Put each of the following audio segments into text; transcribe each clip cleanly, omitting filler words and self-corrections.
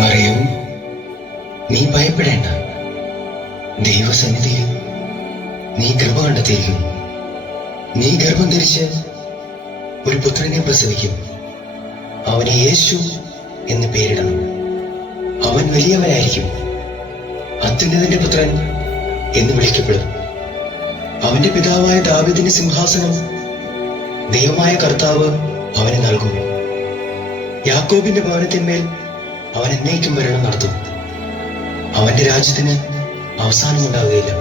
മറിയം, നീ ഭയപ്പെടേണ്ട. ദൈവസന്നിധിയിൽ നീ കൃപ കണ്ടെത്തിയിരിക്കുന്നു. നീ ഗർഭം ധരിച്ച് ഒരു പുത്രനെ പ്രസവിക്കും. അവന് യേശു എന്ന് പേരിടണം. അവൻ വലിയവനായിരിക്കും, അത്യുന്നതന്റെ പുത്രൻ എന്ന് വിളിക്കപ്പെടും. അവന്റെ പിതാവായ ദാവീദിന്റെ സിംഹാസനം ദൈവമായ കർത്താവ് അവന് നൽകും. യാക്കോബിന്റെ ഭവനത്തിന്മേൽ അവൻ എന്നേക്കും ഭരണം നടത്തും. അവന്റെ രാജ്യത്തിന് അവസാനമുണ്ടാവുകയില്ല.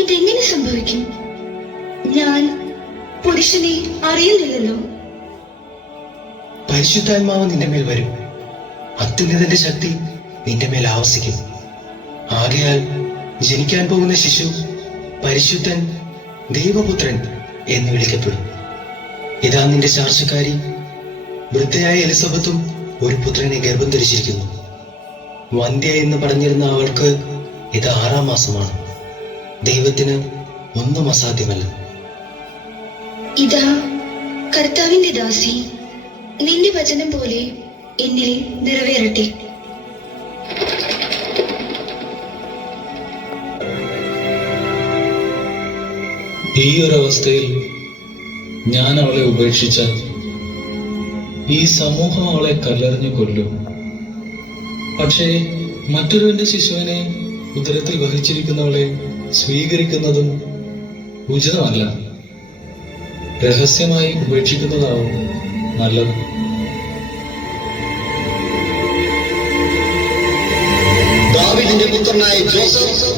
ഇതെങ്ങനെ സംഭവിക്കും? ഞാൻ പുരുഷനെ അറിയുന്നില്ലല്ലോ. പരിശുദ്ധാത്മാവ് നിന്റെ മേൽ വരും. അത്യുന്നതന്റെ ശക്തി നിന്റെ മേൽ ആവസിക്കും. ആകയാൽ ജനിക്കാൻ പോകുന്ന ശിശു പരിശുദ്ധൻ, ദൈവപുത്രൻ എന്ന് വിളിക്കപ്പെടും. ഇതാ നിന്റെ ചാർച്ചക്കാരി വൃദ്ധയായ എലിസബത്തും ഒരു പുത്രനെ ഗർഭം ധരിച്ചിരിക്കുന്നു. വന്ധ്യ എന്ന് പറഞ്ഞിരുന്ന അവൾക്ക് ഇത് 6-ാം മാസമാണ്. ദൈവത്തിന് ഒന്നും അസാധ്യമല്ല. ഇതാ കർത്താവിന്റെ ദാസി, നിന്റെ വചനം പോലെ എന്നിൽ നിറവേറട്ടെ. ഈ ഒരവസ്ഥയിൽ ഞാൻ അവളെ ഉപേക്ഷിച്ചാൽ ഈ സമൂഹം അവളെ കല്ലെറിഞ്ഞു കൊല്ലും. പക്ഷേ മറ്റൊരുവന്റെ ശിശുവിനെ ഉദരത്തിൽ വഹിച്ചിരിക്കുന്നവളെ സ്വീകരിക്കുന്നതും ഉചിതമല്ല. രഹസ്യമായി ഉപേക്ഷിക്കുന്നതാവും നല്ലത്. ദാവീദിന്റെ പുത്രനായ ജോസഫ്,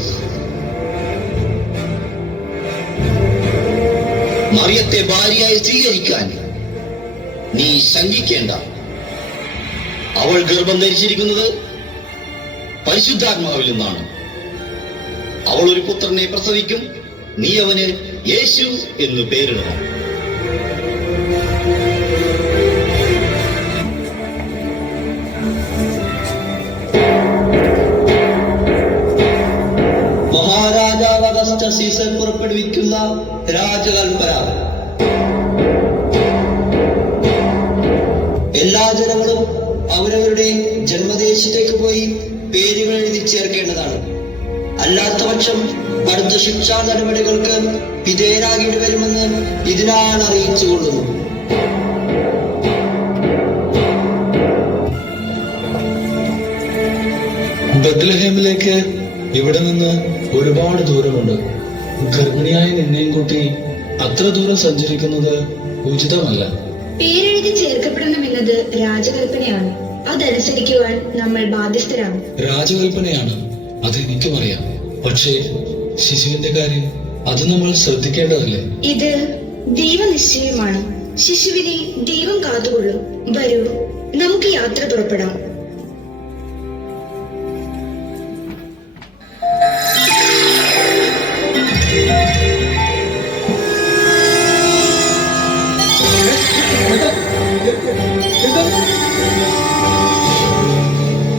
മറിയത്തെ ഭാര്യയായി സ്വീകരിക്കാൻ നീ ശങ്കിക്കേണ്ട. അവൾ ഗർഭം ധരിച്ചിരിക്കുന്നത് പരിശുദ്ധാത്മാവിൽ നിന്നാണ്. അവൾ ഒരു പുത്രനെ പ്രസവിക്കും. നീ അവന് യേശു എന്ന് പേരിടണം. മഹാരാജാവ് അഗസ്റ്റ സീസർ പുറപ്പെടുവിക്കുന്ന രാജകൽപ്പന. എല്ലാ ജനങ്ങളും അവരവരുടെ ജന്മദേശത്തേക്ക് പോയി പേരുകൾ എഴുതി ചേർക്കേണ്ടതാണ്. അല്ലാത്ത പക്ഷം കടുത്ത ശിക്ഷാ നടപടികൾക്ക് വിധേയരാകേണ്ടി വരുമെന്ന് ഇതിനാണ് അറിയിച്ചുകൊള്ളുന്നു. ബത്ലഹേമിലേക്ക് ഇവിടെ നിന്ന് ഒരുപാട് ദൂരമുണ്ട്. ഗർഭിണിയായ നിന്നെയും കൂട്ടി അത്ര ദൂരം സഞ്ചരിക്കുന്നത് ഉചിതമല്ല. പേരെഴുതി ചേർക്കപ്പെടണമെന്നത് രാജകൽപ്പനയാണ്. അതനുസരിക്കുവാൻ നമ്മൾ ബാധ്യസ്ഥരാണ്. രാജകൽപ്പനയാണ്, അതെനിക്കും അറിയാം. പക്ഷേ ശിശുവിന്റെ കാര്യം അത് നമ്മൾ ശ്രദ്ധിക്കേണ്ടതല്ലേ? ഇത് ദൈവനിശ്ചയമാണ്. ശിശുവിനെ ദൈവം കാത്തുകൊള്ളും. വരൂ, നമുക്ക് യാത്ര പുറപ്പെടാം.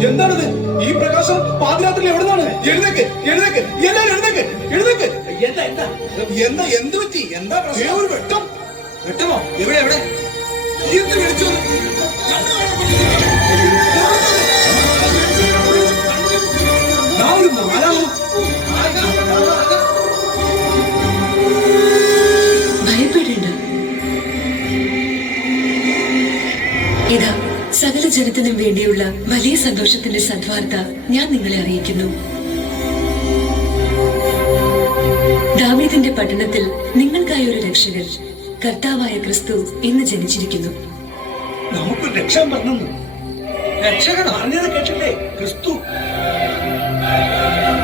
എന്താണിത്? ഈ പ്രകാശം പാതിരാത്രിയിൽ എവിടുന്നാണ്? എഴുന്നേക്ക്, എഴുന്നേക്ക്, എല്ലാരും എഴുന്നേക്ക്, എഴുന്നേക്ക്. എന്ത് പറ്റി? എന്താ പ്രശ്നം? ഒരു വെട്ടം. വെട്ടമോ? എവിടെ എവിടെ? എന്ത് വിളിച്ചു? ഭയപ്പെടേണ്ട. ഇതാ സകല ജനത്തിനും വേണ്ടിയുള്ള വലിയ സന്തോഷത്തിന്റെ സദ്വാർത്ത ഞാൻ നിങ്ങളെ അറിയിക്കുന്നു. ദാവീദിന്റെ പട്ടണത്തിൽ നിങ്ങൾക്കായി ഒരു രക്ഷകൻ, കർത്താവായ ക്രിസ്തു ഇന്ന് ജനിച്ചിരിക്കുന്നു. നമുക്ക് രക്ഷകൻ പറഞ്ഞു. രക്ഷകൻ അറിഞ്ഞത് കേട്ടില്ലേ? ക്രിസ്തു.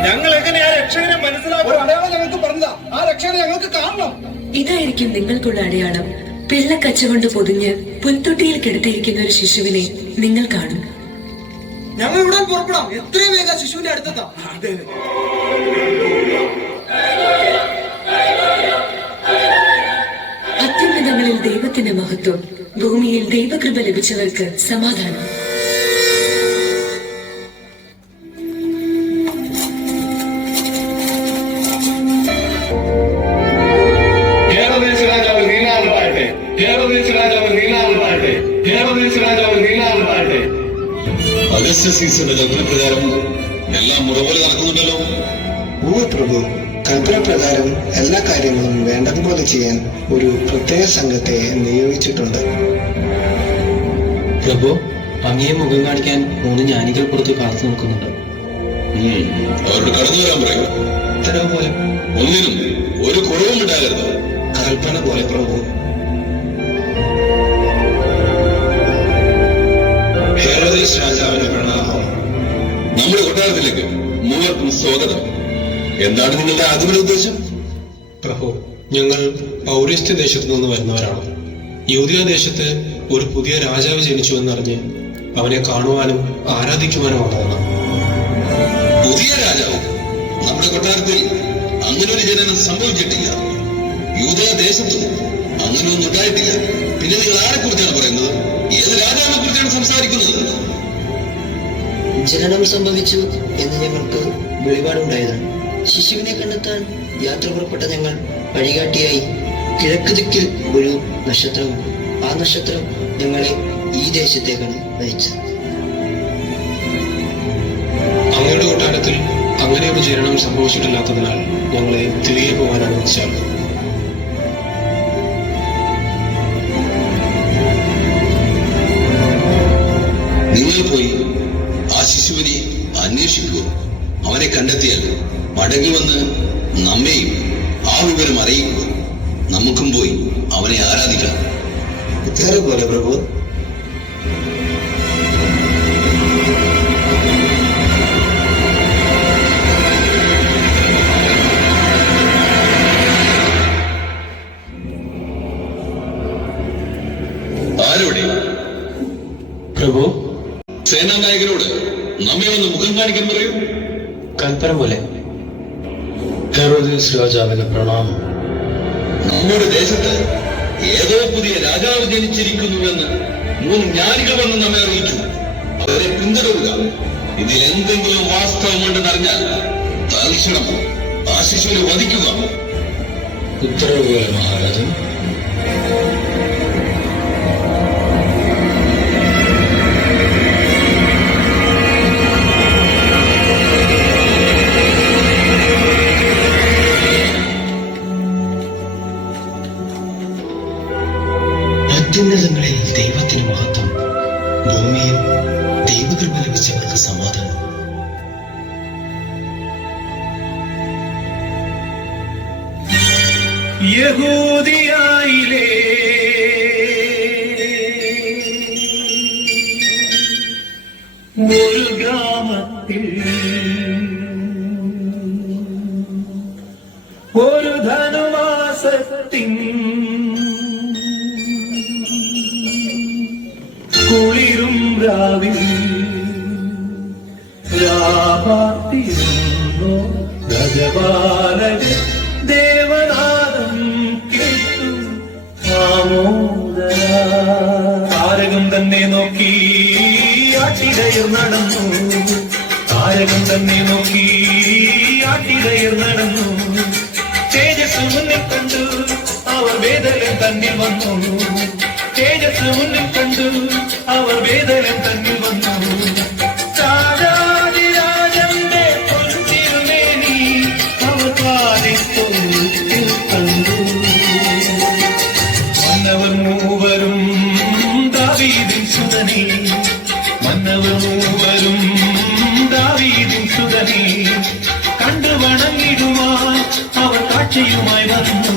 ഞങ്ങൾ എങ്ങനെയാ രക്ഷകനെ മനസ്സിലാക്കുക? അടയാളം ഞങ്ങൾക്ക് പറഞ്ഞതാ. ആ രക്ഷകനെ ഞങ്ങൾക്ക് കാണണം. ഇതായിരിക്കും നിങ്ങൾക്കുള്ള അടയാളം. പിള്ളക്കച്ച കൊണ്ട് പൊതിഞ്ഞ് പുൽത്തൊട്ടിയിൽ കിടത്തിയിരിക്കുന്ന ഒരു ശിശുവിനെ നിങ്ങൾ കാണും. ഞങ്ങൾ ഇവിടെ പുറപ്പെടാം. എത്രയും വേഗം ശിശുവിന്റെ അടുത്തെത്താം. അത്യുന്നതങ്ങളിൽ ദൈവത്തിന്റെ മഹത്വം, ഭൂമിയിൽ ദൈവകൃപ ലഭിച്ചവർക്ക് സമാധാനം. രാജാവ് നീനാൾ വാഴട്ടെ. ഹേറോദേസ് രാജാവ് നീലാവട്ടെ. അഗസ്റ്റ സീസറുടെ കൽപ്പനപ്രകാരം എല്ലാം മുറപോലെ നടക്കുന്നുണ്ടല്ലോ. ഓ പ്രഭു, കൽപ്പന പ്രകാരം എല്ലാ കാര്യങ്ങളും വേണ്ടതുപോലെ ചെയ്യാൻ ഒരു പ്രത്യേക സംഘത്തെ നിയോഗിച്ചിട്ടുണ്ട്. പ്രഭു, അങ്ങയെ മുഖം കാണിക്കാൻ 3 ജ്ഞാനികൾ പുറത്ത് കാത്തു നിൽക്കുന്നുണ്ട്. അവരോട് കടന്നു വരാൻ പറയും. ഉത്തരവ് പോലെ. ഒന്നിനും ഒരു കുറവും ഉണ്ടാകരുത്. കൽപ്പന പോലെ പ്രഭു. ഹെറോദേസ് രാജാവിന് പ്രണാമം. നമ്മുടെ കൊട്ടാരത്തിലേക്ക് മൂവർക്കും സ്വാഗതം. എന്താണ് നിങ്ങളുടെ ആഗമന ഉദ്ദേശം? പ്രഭു, ഞങ്ങൾ പൗരസ്ത്യ ദേശത്തു നിന്ന് വരുന്നവരാണ്. യൂദയ ദേശത്ത് ഒരു പുതിയ രാജാവ് ജനിച്ചു എന്നറിഞ്ഞ് അവനെ കാണുവാനും ആരാധിക്കുവാനും വന്നതാണ്. പുതിയ രാജാവ്? നമ്മുടെ കൊട്ടാരത്തിൽ അങ്ങനെ ഒരു ജനനം സംഭവിച്ചിട്ടില്ല. യൂദയ ദേശത്ത് അങ്ങനെ ഒന്നും ഉണ്ടായിട്ടില്ല. പിന്നെ നിങ്ങൾ ആരെ കുറിച്ചാണ് പറയുന്നത്? ഏത് രാജാവിനെ കുറിച്ചാണ് സംസാരിക്കുന്നത്? ജനനം സംഭവിച്ചു എന്ന് ഞങ്ങൾക്ക് വെളിപാടുണ്ടായതാണ്. ശിശുവിനെ കണ്ടെത്താൻ യാത്ര പുറപ്പെട്ട ഞങ്ങൾ വഴികാട്ടിയായി കിഴക്ക് ദിക്കിൽ ഒരു നക്ഷത്രമുണ്ട്. ആ നക്ഷത്രം ഞങ്ങളെ ഈ ദേശത്തേക്കാണ് നയിച്ചത്. അങ്ങയുടെ കൊട്ടാരത്തിൽ അങ്ങനെ ഒരു ജനനം സംഭവിച്ചിട്ടില്ലാത്തതിനാൽ ഞങ്ങളെ തിരികെ പോകാൻ അനുവദിച്ചാൽ. നിങ്ങൾ പോയി ആ ശിശുവിനെ അന്വേഷിക്കുക. അവനെ കണ്ടെത്തിയാൽ മടങ്ങി വന്ന് നമ്മെയും ആ വിവരം അറിയിക്കുക. നമുക്കും പോയി അവനെ ആരാധിക്കാം. ഉത്തരവ് പോലെ പ്രഭു. ആരോടെ? പ്രഭു, സേനാനായകരോട് നമ്മെ ഒന്ന് മുഖം കാണിക്കാൻ പറയൂ. കൽപ്പന പോലെ. ഹെറോദേസ് രാജാവിന് പ്രണാമം. നമ്മുടെ ദേശത്ത് ഏതോ പുതിയ രാജാവ് ജനിച്ചിരിക്കുന്നുവെന്ന് 3 ജ്ഞാനികൾ വന്ന് നമ്മെ അറിയിച്ചു. അവരെ പിന്തുടരുക. ഇതിൽ എന്തെങ്കിലും വാസ്തവമുണ്ടെന്നറിഞ്ഞാൽ തൽക്ഷണം ആ ശിശുവിനെ വധിക്കുക. ഉത്തരവ് പോലെ മഹാരാജൻ. അത്യുന്നതങ്ങളിൽ ദൈവത്തിന് മഹത്വം, ഭൂമിയിൽ ദൈവകൃപ ലഭിച്ചവർക്ക് സമാധാനം. യഹൂദിയായിലെ ഒരു ഗ്രാമത്തിൽ ഒരു ധനുമാസത്തിൻ കുളിരും രാവിൽ രാപാർത്തിരുന്നു ഗജപാലക ദേവനാദം കേട്ടു ആമോദര. താരകം തന്നെ നോക്കി ആട്ടിടയർ നടന്നു. താരകം തന്നെ നോക്കി ആട്ടിടയർ നടന്നു. തേജസ് മുന്നിൽ കണ്ടു അവർ വേദനം തന്നിൽ വന്നു. തേജസ് മുന്നിൽ കണ്ടു അവർ വേദനം തന്നിൽ വന്നു. രാജാതിരാജന്റെ പൊൻതിരുമേനി അവർ പാലിത്തൊഴുത്തിൽ കണ്ടു. മന്നവർ മൂവരും ദാവീദിൻ സുതനേ, മന്നവർ മൂവരും ദാവീദിൻ സുതനേ. കണ്ടു വണങ്ങിടുവാൻ അവർ കാഴ്ചയുമായി വന്നു.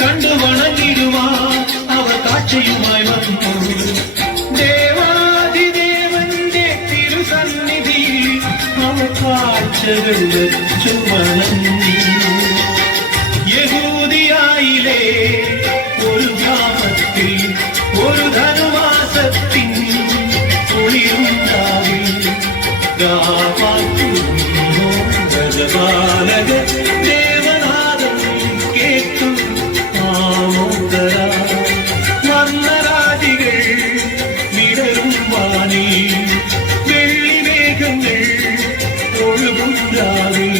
കണ്ടു വണങ്ങിടുവാൻ അവർ കാഴ്ചയുമായി വന്നു. ദേവാദിദേവന്റെ തിരുസന്നിധിയിൽ അവർ കാഴ്ചകൾ വെച്ചു വണങ്ങി. യഹൂദിയായിലെ ഒരു ഗ്രാമത്തിൽ ഒരു ധനുമാസത്തിൻ കുളിരുണ്ടാവിൽ ഗജപാലക ദേവനാദം കേട്ടു ആമോദര. വർണ്ണരാജികൾ വിടരും വാനി, വെള്ളിമേഘങ്ങൾ ഒഴുകും രാവിൽ.